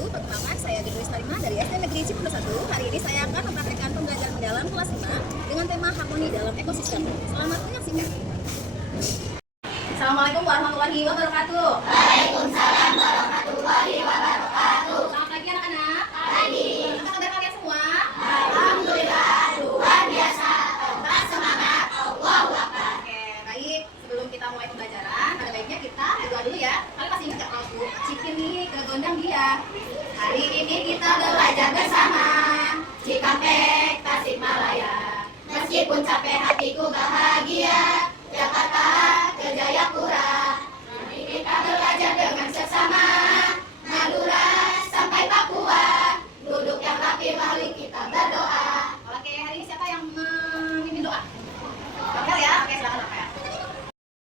wabarakatuh. Perkenalkan, saya Gedris Marima dari SD Negeri Cipundo 1. Hari ini saya akan mempraktikkan pembelajaran mendalam kelas 5 dengan tema harmoni dalam ekosistem. Selamat menyaksikan. Assalamualaikum warahmatullahi wabarakatuh. Waalaikumsalam warahmatullahi wabarakatuh. Selamat pagi anak-anak. Pagi. Apa kabar kalian semua? Alhamdulillah, luar biasa. Tetap semangat. Allahu Akbar. Oke, baik. Sebelum kita mulai pembelajaran, pada baiknya kita berdoa dulu ya. Kalian masih ingat gak kalau Bu Cikin nih ke gondang dia? Hari ini kita Belajar bersama Cikampek, Tasikmalaya. Meskipun capek hatiku bahagia. Jakarta ke Jayapura. Mari kita belajar dengan seksama. Madura sampai Papua. Duduk yang rapi lalu kita berdoa. Oke, hari ini siapa yang memimpin doa? Oke ya, oke silakan Rafael.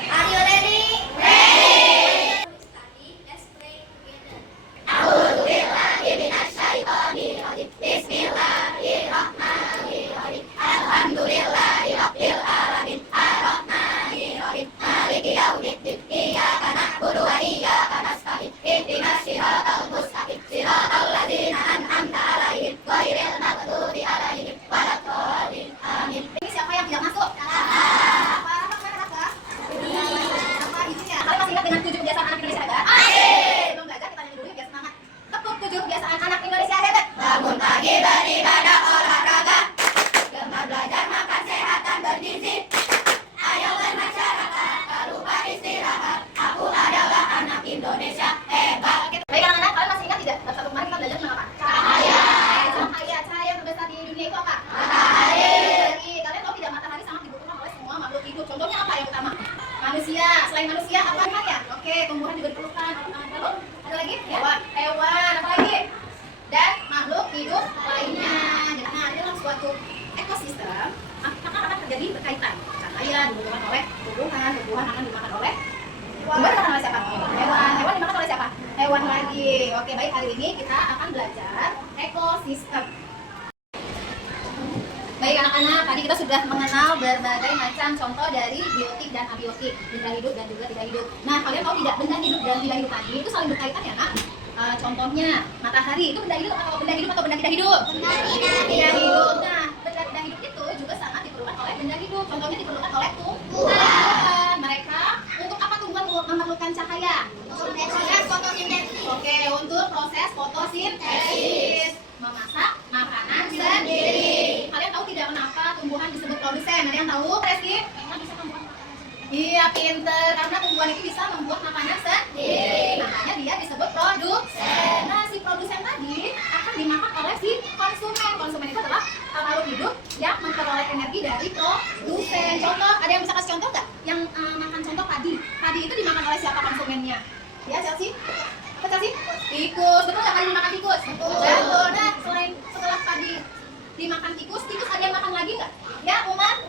Are you ready? Ready. Study, let's pray together. A'udzubillahi minasyaitonirrajim. Bismillahirrahmanirrahim. Alhamdulillahirabbil alamin. Arrahmanirrahim. Maliki yaumiddin. Iyyaka na'budu wa iyyaka nasta'in. Ihdinas siratal mustaqim. Siratal ladzina an'amta 'alaihim ghairil maghdubi 'alaihim waladdallin. Amin. Ini siapa yang tidak masuk? Rafa, Rafa. Rafa, izinnya. Kalian masih ingat dengan 7 kebiasaan anak Indonesia hebat? Belum belajar, kita nyanyi dulu yuk biar semangat. Tepuk 7 kebiasaan anak Indonesia hebat. Bangun pagi beribadah olahraga. Gemar belajar makan sehat dan bergizi. Ayo bermasyarakat, tak lupa istirahat. Aku adalah anak Indonesia hebat. Baik anak-anak, kalian masih ingat tidak? Bab 1 kemarin kita belajar tentang apa? Cahaya. Cahaya terbesar di dunia itu apa? Matahari. Kalian tahu tidak matahari sangat dibutuhkan oleh semua makhluk hidup. Contohnya apa yang utama? Manusia. Selain manusia apa ya? Oke, tumbuhan juga diperlukan. Lalu ada lagi? Hewan. Apa lagi? Dan makhluk hidup lainnya. Nah, dalam suatu ekosistem akan terjadi berkaitan. Cahaya dibutuhkan oleh tumbuhan akan dimakan oleh tumbuhan dimakan oleh siapa? Hewan dimakan oleh siapa? Hewan lagi. Oke, baik, hari ini kita akan belajar ekosistem. Baik anak-anak, tadi kita sudah mengenal berbagai macam contoh dari biotik dan abiotik, benda hidup dan juga tidak hidup. Nah, kalian tahu tidak benda hidup dan tidak hidup tadi itu saling berkaitan ya, Nak? Contohnya matahari itu benda hidup atau benda hidup atau benda tidak hidup? Benda hidup. Nah, benda tidak hidup itu juga sangat diperlukan oleh benda hidup. Contohnya diperlukan oleh tumbuhan. Mereka untuk apa tumbuhan memerlukan cahaya? Proses fotosintesis. Oke, untuk proses fotosintesis, memasak makanan sendiri. Kalian tahu tidak kenapa tumbuhan disebut produsen? Ada yang tahu, Reski? Iya, pinter. Karena tumbuhan itu bisa membuat makanan sendiri. Makanya dia disebut produsen. Nah, si produsen tadi akan dimakan oleh si konsumen. Konsumen itu adalah makhluk hidup yang memperoleh energi dari produsen. Contoh, ada yang bisa kasih contoh nggak? Yang makan contoh padi. Padi itu dimakan oleh siapa konsumennya? Ya, Chelsea? Apa Chelsea? Tikus. Betul nggak padi dimakan tikus? Betul. Nah, setelah padi dimakan tikus ada yang makan lagi nggak? Ya, Umar?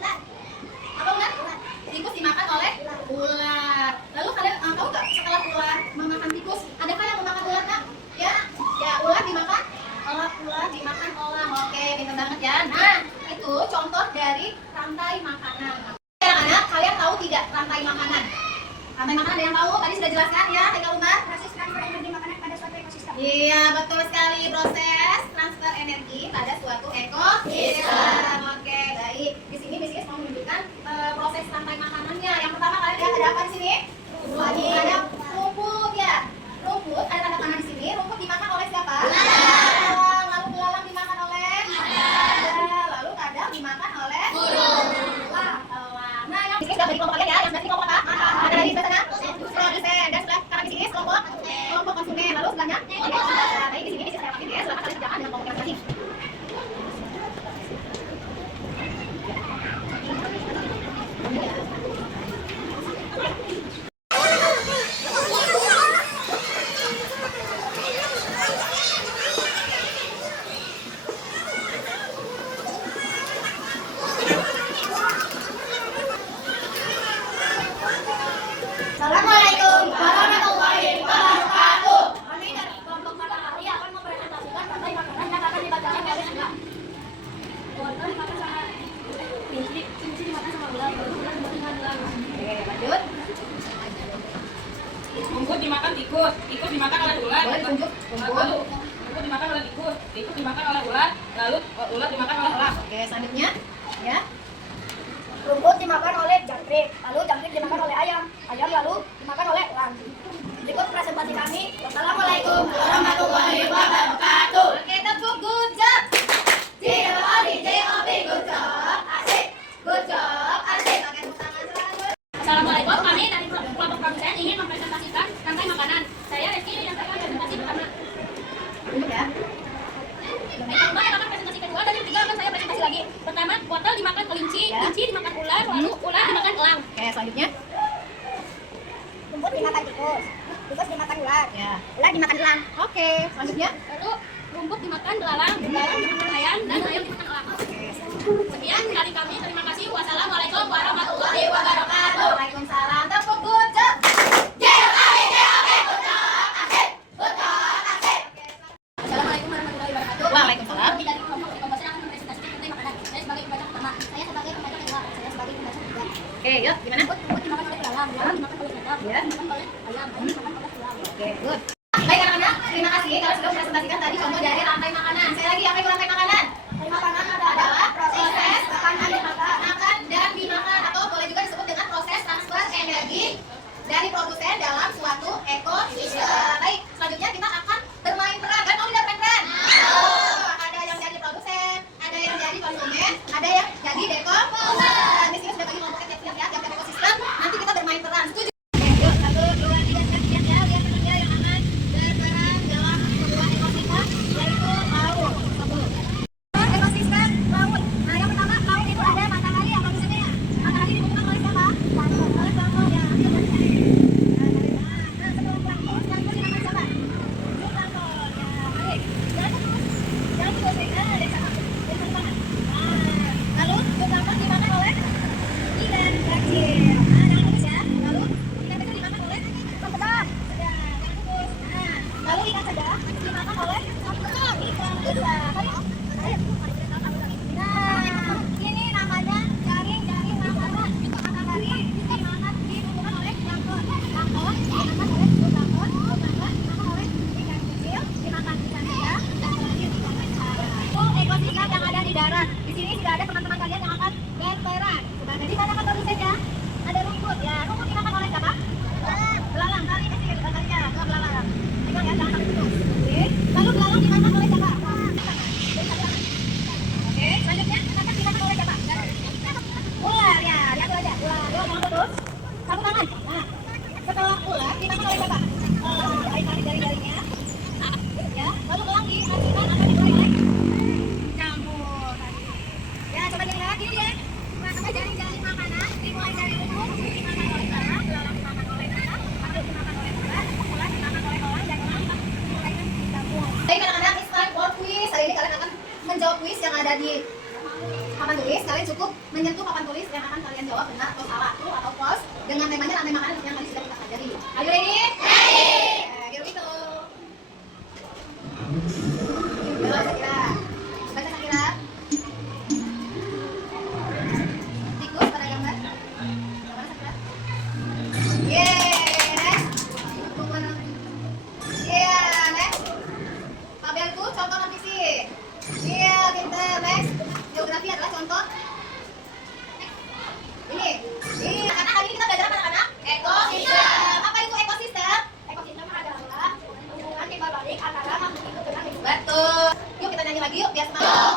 Apa Umar? Tikus dimakan oleh ular. Lalu kalian tahu nggak setelah ular memakan tikus, adakah yang memakan ular, Kak? Ya, ular dimakan elang. Oke, pintar banget ya. Nah, itu contoh dari rantai makanan. Anak-anak, kalian tahu tidak rantai makanan? Rantai makanan ada yang tahu? Tadi sudah jelaskan ya, Kak Umar. Proses transfer energi makanan pada suatu ekosistem. Iya, betul sekali, proses transfer energi pada suatu ekosistem. Oke, baik. Di sini Miss mau menunjukkan proses rantai makanannya. Yang pertama kalian lihat ada apa di sini? Ada rumput ya. Rumput ada tanda panah di sini. Rumput dimakan oleh siapa? Belalang. Lalu belalang dimakan oleh? Lalu kadang dimakan oleh? Burung. Elang. Nah, yang di sini sudah bagi kelompok kalian ya. Yang sebelah sini kelompok apa? Ada dari sebelah sana? Produsen. Dan sebelah kanan di sini kelompok konsumen. Lalu sebelahnya? Baik, di sini saya pakai ya. Silakan kalian kerjakan dengan kelompok yang masing. Assalamualaikum warahmatullahi wabarakatuh. Kami dari kelompok matahari akan mempresentasikan rantai makanan yang akan dibacakan oleh Anda. Wortel dimakan sama cincin dimakan sama ular, ular dimakan sama ular. Oke, lanjut. Rumput dimakan tikus, tikus dimakan oleh ular. Boleh tunjuk rumput. Lalu rumput dimakan oleh tikus dimakan oleh ular, lalu ular dimakan oleh elang. Oke, selanjutnya ya. Rumput dimakan oleh jangkrik, lalu jangkrik dimakan oleh ayam lalu dimakan oleh elang. Berikut presentasi kami. Wassalamualaikum warahmatullahi wabarakatuh. Oke, tepuk good job. J-O-B, good job, asik. Good job, asik. Pakai tepuk tangan selalu. Assalamualaikum, kami dari kelompok produsen ingin mempresentasikan rantai makanan. Saya Reski yang akan presentasi pertama. Ya. Mbak akan presentasi kedua dan yang ketiga akan saya presentasi lagi. Pertama, wortel dimakan kelinci, kelinci dimakan ular, lalu ular dimakan elang. Oke, selanjutnya. Rumput dimakan tikus dimakan ular, Ya. ular dimakan elang. Oke, selanjutnya. Lalu rumput dimakan belalang, belalang dimakan ayam, dan ayam dimakan elang. Sekian dari kami, terima kasih. Wassalamualaikum warahmatullahi wabarakatuh. Waalaikumsalam. Tepuk good job. Assalamualaikum warahmatullahi wabarakatuh. Waalaikumsalam. Kami dari kelompok produsen akan mempresentasikan rantai makanan. Saya sebagai pembaca pertama. Saya sebagai pembaca kedua, saya sebagai pembaca ketiga. Oke, yuk gimana? Rumput dimakan oleh belalang, belalang dimakan oleh udang, Ya. dimakan oleh ayam, ayam dimakan oleh ular. Oke, good. Baik anak-anak, terima kasih kalau sudah presentasikan tadi contoh dari rantai makanan. Saya lagi, apa itu rantai makanan? Rantai makanan Adalah proses makanan dimakan. makan dan dimakan, atau boleh juga disebut dengan proses transfer energi dari produsen dalam suatu ekosistem. Baik, selanjutnya kita akan bermain peran. Kan mau tidak bermain peran? Ada yang jadi produsen, ada yang jadi konsumen, ada yang jadi dekomoser. Di sini sudah bagi kelompoknya tiap-tiap ya, tiap ekosistem. Nanti kita bermain peran. Setuju? Oke, yuk, 1, 2, 3, siap-siap ya. Lihat teman-teman yang akan berperan dalam sebuah ekosistem, yaitu laut. Ekosistem laut. Nah, yang pertama laut itu ada matahari yang manusianya. Matahari dibutuhkan oleh siapa? Plankton. Oleh plankton ya. Nah, sebelum plankton dimakan siapa? Zooplankton. Ya, baik. Jangan terus ya. Dari sana. Dari mana? Nah, lalu zooplankton dimakan oleh ikan kecil. Nah, jangan terus ya. Lalu ikan kecil dimakan oleh ikan besar. Ya, jangan terus. Nah, lalu ikan sedang dimakan oleh ikan besar. Ayo. Nah, ini namanya jaring makanan. Matahari dibutuhkan oleh plankton. Plankton dimakan oleh zooplankton. Zooplankton dimakan oleh ikan kecil. Dimakan ikan sedang. Dan terakhir ikan besar. Itu ekosistem yang ada di darat. Di sini sudah ada teman-teman kalian yang akan berperan. Di mana kan produsen ya? Ada rumput ya. Rumput dimakan oleh siapa? Belalang. Kali ini sih kalinya ke belalang. Pegang ya, jangan sampai putus. Oke. Lalu belalang dimakan oleh siapa? Oke, selanjutnya akan dimakan oleh siapa? Ular ya, lihat aja. Ular, yuk jangan putus. Satu tangan. Nah, setelah ular dimakan oleh siapa? Tarik jari-jarinya. Ya, lalu elang dihasilkan akan digoreng oleh campur. Ya, coba dilihat gini ya. Nah, sampai jari-jari makanan dimulai dari rumput dimakan oleh belalang, belalang dimakan oleh elang, lalu dimakan oleh ular dimakan oleh elang, dan elang mulai dicampur. Baik anak-anak, it's time for quiz. Hari ini kalian akan menjawab quiz yang ada di papan tulis. Kalian cukup menyentuh papan tulis yang akan kalian jawab benar atau salah, true atau false, dengan temanya rantai makanan yang tadi sudah kita pelajari. Are you ready? Ready! Here we go. Yuk, Sakira. Baca Sakira. Tikus pada gambar. Gambar Sakira. Yeay, next. Iya, next. Tabelku contoh non fisik. Iya, pinter. Next. Geografi adalah contoh. Ini karena hari ini kita belajar apa anak-anak? Ekosistem. Apa itu ekosistem? Ekosistem adalah hubungan timbal balik antara makhluk hidup dengan lingkungan. Betul. Yuk kita nyanyi lagi yuk biar semangat.